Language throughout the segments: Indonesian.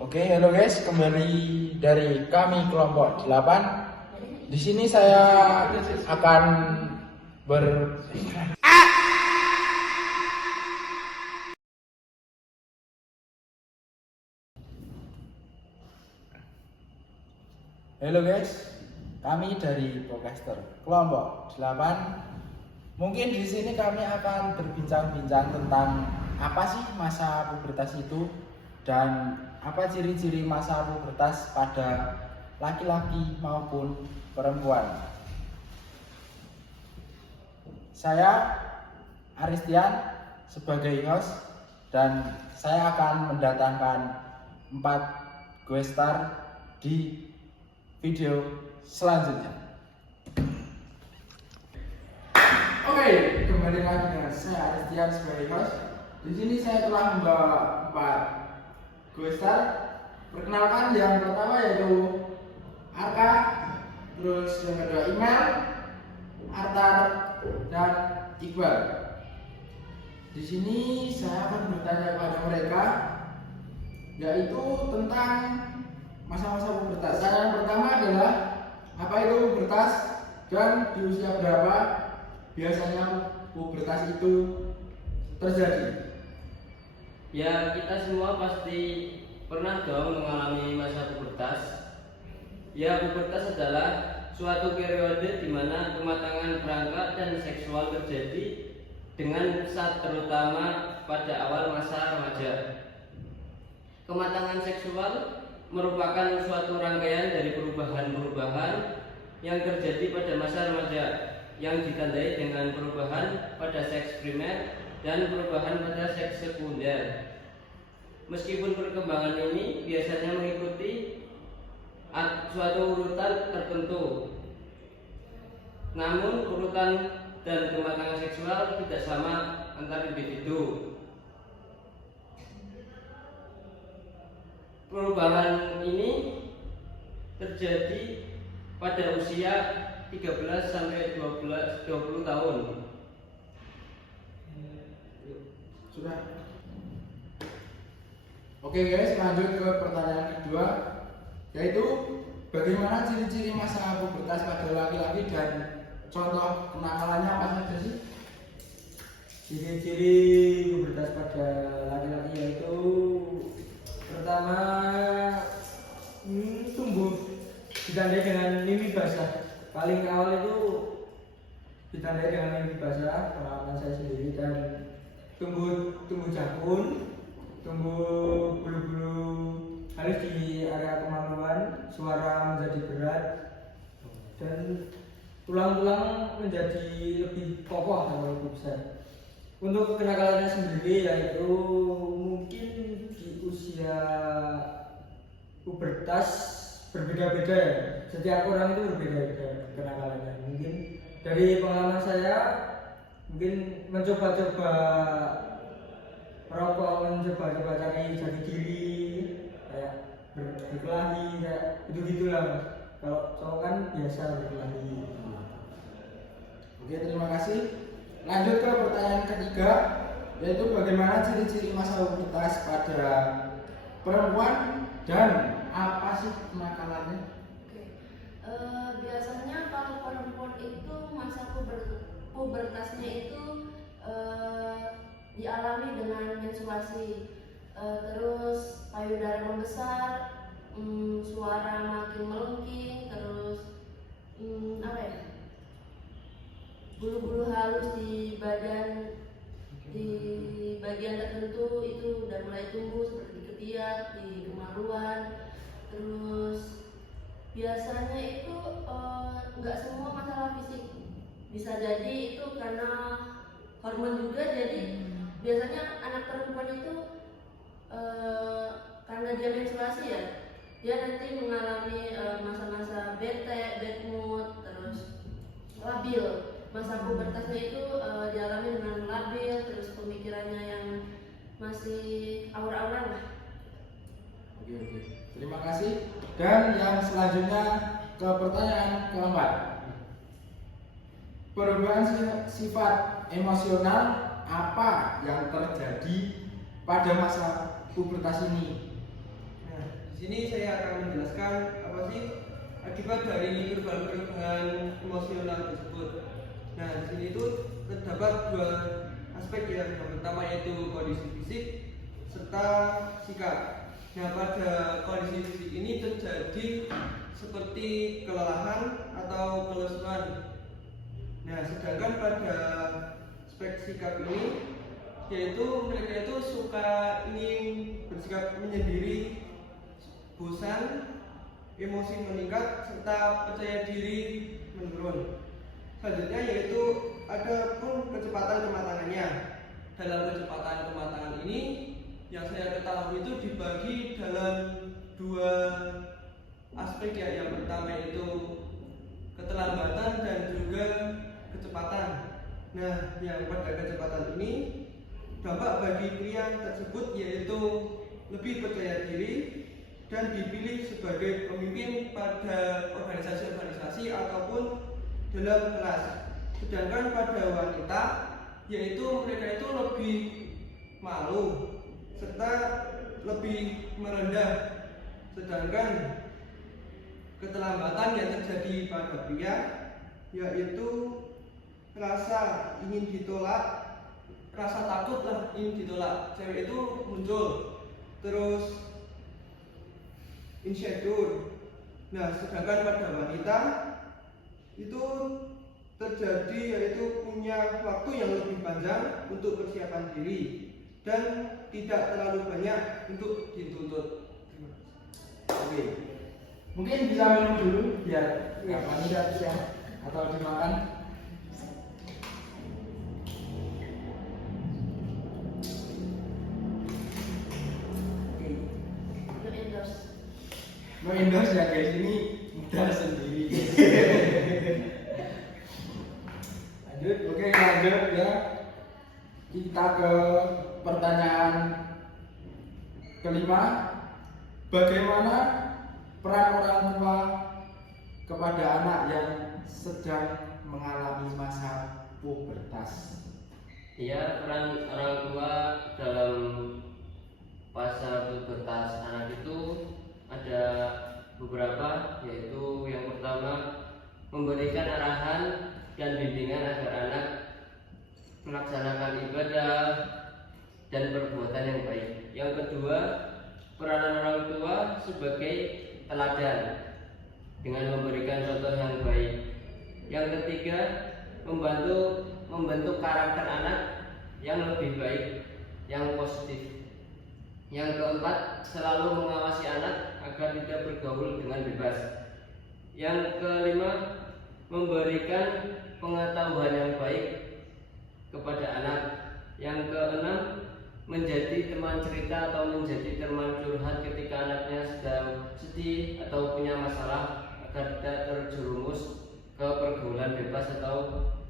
Oke, halo guys, kembali dari kami kelompok 8. Di sini saya akan ber Halo guys, kami dari podcaster kelompok 8. Mungkin di sini kami akan berbincang-bincang tentang apa sih masa pubertas itu dan apa ciri-ciri masa pubertas pada laki-laki maupun perempuan. Saya Aristian sebagai host dan saya akan mendatangkan 4 guest star di video selanjutnya. Oke, kembali lagi dengan saya Aristian sebagai host. Di sini saya telah membawa 4 guest star. Perkenalkan, yang pertama yaitu Arka, terus yang kedua Imel, Artar, dan Iqbal. Di sini saya akan bertanya kepada mereka, yaitu tentang masa-masa pubertas. Yang pertama adalah apa itu pubertas dan di usia berapa biasanya pubertas itu terjadi. Ya, kita semua pasti pernah dong mengalami masa pubertas. Ya, pubertas adalah suatu periode di mana kematangan perangkat dan seksual terjadi dengan saat terutama pada awal masa remaja. Kematangan seksual merupakan suatu rangkaian dari perubahan-perubahan yang terjadi pada masa remaja yang ditandai dengan perubahan pada seks primer dan perubahan pada seks sekunder. Meskipun perkembangan ini biasanya mengikuti suatu urutan tertentu, namun urutan dan kematangan seksual tidak sama antar individu. Perubahan ini terjadi pada usia 13 sampai 20 tahun. Sudah. Oke guys, lanjut ke pertanyaan kedua, yaitu bagaimana ciri-ciri masa pubertas pada laki-laki dan contoh kenakalannya apa saja sih? Ciri-ciri pubertas pada laki-laki yaitu pertama tumbuh ditandai dengan mimpi basah. Paling awal itu ditandai dengan mimpi basah, pengalaman saya sendiri, dan tumbuh jakun, tumbuh bulu-bulu halus di area kemaluan, suara menjadi berat, dan tulang-tulang menjadi lebih kokoh atau lebih besar. Untuk kenakalannya sendiri yaitu mungkin di usia pubertas berbeda-beda ya. Setiap orang itu berbeda-beda kenakalannya. Mungkin dari pengalaman saya, mungkin mencoba-coba merokok, mencoba-coba cari jati diri, kayak berkelahi, kayak gitu-gitulah. Kalau cowok kan biasa berkelahi. Oke, terima kasih. Lanjut ke pertanyaan ketiga, yaitu bagaimana ciri-ciri masa pubertas pada perempuan dan apa sih kenakalannya? Biasanya kalau perempuan itu masa pubertasnya itu dialami dengan menstruasi, terus payudara membesar, suara makin melengking, terus apa ya, bulu-bulu halus di bagian tertentu itu udah mulai tumbuh seperti di ketiak, di kemaluan. Terus biasanya itu nggak semua masalah fisik, bisa jadi itu karena hormon juga. Jadi biasanya anak perempuan itu karena dia menstruasi ya, dia nanti mengalami masa-masa bete, bad mood, terus labil. Masa pubertasnya itu dialami dengan labil, terus pemikirannya yang masih awur-awuran lah. Oke. Terima kasih. Dan yang selanjutnya ke pertanyaan keempat. Perubahan sifat emosional apa yang terjadi pada masa pubertas ini? sini saya akan menjelaskan apa sih akibat dari perubahan-perubahan emosional tersebut. Nah, di sini itu terdapat dua aspek ya. Yang pertama yaitu kondisi fisik serta sikap. Nah, pada kondisi fisik ini terjadi seperti kelelahan atau kelesuan. Nah, sedangkan pada aspek sikap ini yaitu mereka itu suka ingin bersikap menyendiri, bosan, emosi meningkat, serta percaya diri menurun. Selanjutnya yaitu ada pun kecepatan kematangannya. Dalam kecepatan kematangan ini yang saya ketahui itu dibagi dalam dua aspek ya. Yang pertama yaitu keterlambatan dan juga kecepatan. Nah, yang pada kecepatan ini dampak bagi pria tersebut yaitu lebih percaya diri dan dipilih sebagai pemimpin pada organisasi-organisasi ataupun dalam kelas. Sedangkan pada wanita yaitu mereka itu lebih malu serta lebih merendah. Sedangkan keterlambatan yang terjadi pada pria yaitu rasa ingin ditolak, rasa takut lah ingin ditolak cewek itu muncul. Terus insecure. Nah, sedangkan pada wanita itu terjadi yaitu punya waktu yang lebih panjang untuk persiapan diri dan tidak terlalu banyak untuk dituntut. Oke, mungkin bisa minum dulu biar nggak panas ya, atau dimakan. Mau endorse ya guys, ini mudah sendiri. Lanjut, oke lanjut ya. Kita ke pertanyaan kelima. Bagaimana peran orang tua kepada anak yang sedang mengalami masa pubertas? Ya, peran orang tua dalam masa pubertas anak itu ada beberapa, yaitu yang pertama memberikan arahan dan bimbingan agar anak melaksanakan ibadah dan perbuatan yang baik. Yang kedua, peranan orang tua sebagai teladan dengan memberikan contoh yang baik. Yang ketiga, membentuk karakter anak yang lebih baik, yang positif. Yang keempat, selalu mengawasi anak agar tidak bergaul dengan bebas. Yang kelima, memberikan pengetahuan yang baik kepada anak. Yang keenam, menjadi teman cerita atau menjadi teman curhat ketika anaknya sedang sedih atau punya masalah agar tidak terjerumus ke pergaulan bebas atau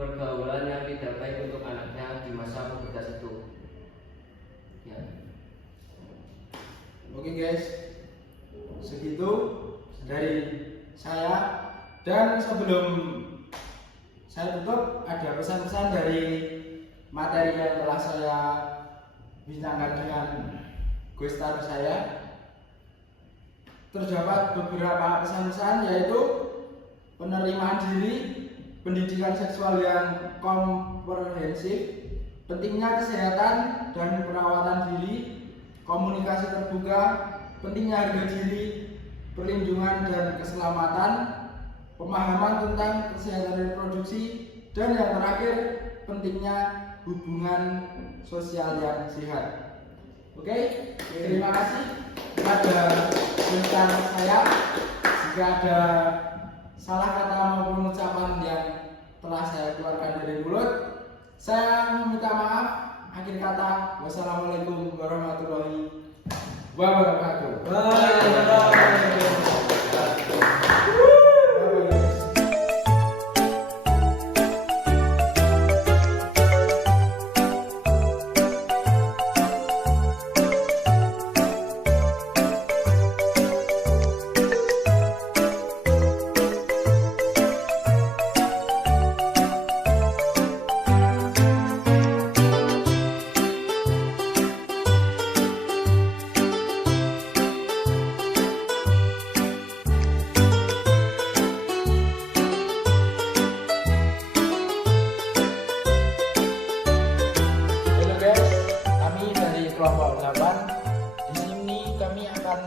pergaulan yang tidak baik untuk anaknya di masa pubertas itu. Ya. Oke guys, segitu dari saya. Dan sebelum saya tutup, ada pesan-pesan dari materi yang telah saya bincangkan dengan guestar saya. Terdapat beberapa pesan-pesan, yaitu penerimaan diri, pendidikan seksual yang komprehensif, pentingnya kesehatan dan perawatan diri, komunikasi terbuka, pentingnya harga diri, perlindungan dan keselamatan, pemahaman tentang kesehatan reproduksi, dan yang terakhir pentingnya hubungan sosial yang sehat. Oke, terima kasih kepada rekan saya. Jika ada salah kata maupun ucapan yang telah saya keluarkan dari mulut, saya minta maaf. Akhir kata, wassalamualaikum warahmatullahi wabarakatuh. kelompok 8. Di sini kami akan